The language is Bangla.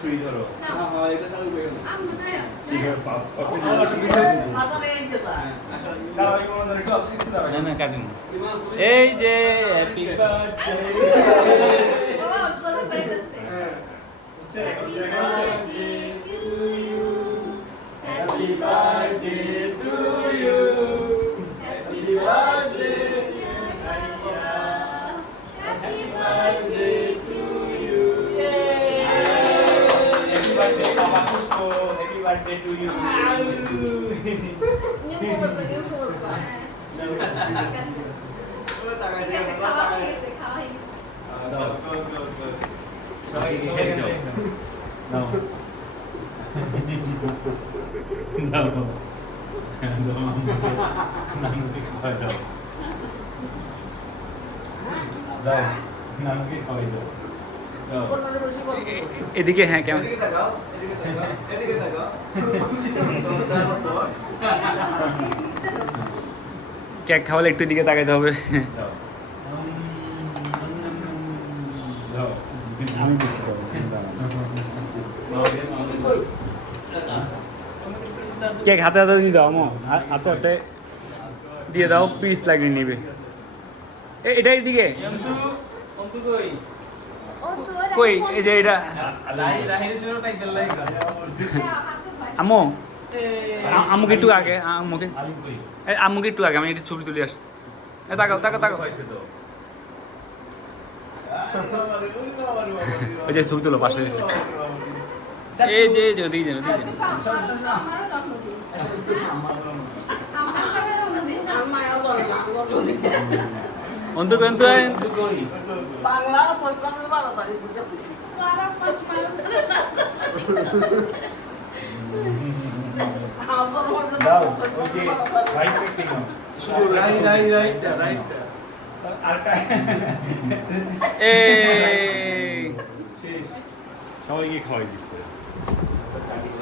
ছুরি ধরো এটা চালু করে গেল আম্মু দাঁড়াও না না কাটেন ইমাম তুমি এই যে হ্যাপি বার্থডে ও কথা পড়ে গেছে happy birthday to you happy birthday to you happy birthday happy birthday to you happy birthday বাবা Pushpa happy birthday to you তাকাই ঠিক আছে খাওয়া হয়ে গেছে দাও সবাই খেয়ে যাও নাও দাও নানুকে খাওয়াই দাও দাও নানুকে খাওয়াই দাও দাও এদিকে হ্যাঁ কেমন এদিকে তাকাও এদিকে তাকাও তো তারপর চলো কেক খাওয়ালে একটু দিকে তাকাইতে হবে দাও দাও আমি দিচ্ছি কেক হাতে হাতে দিয়ে দাও আমো হাতে হাতে দিয়ে দাও পিস লাগিয়ে নিবে এটা এদিকে অন্তু অন্তু কই কই এই যে এটা রাহির শুরু টাইপ বেল লাগা আম্মু আম্মুকে একটু আগে আম্মুকে আলি কই আম্মুকে একটু আগে আমি একটু ছবি তুলে আসছি তাকাও তাকাও তাকাও হইছে তো ওই যে ছবি তুলো পাশে এই যে ওদিকে যান ওদিকে যান আমারও জন্মদিন আমারও জন্মদিন অন্তু অন্তু অন্তু কই বাংলা সরকারের বারো তারিখ বুঝে দাও ওই যে রাইট পেটি নাও শুধু রাইট আরটা এই শেষ সবাইকে খাওয়াই দিচ্ছে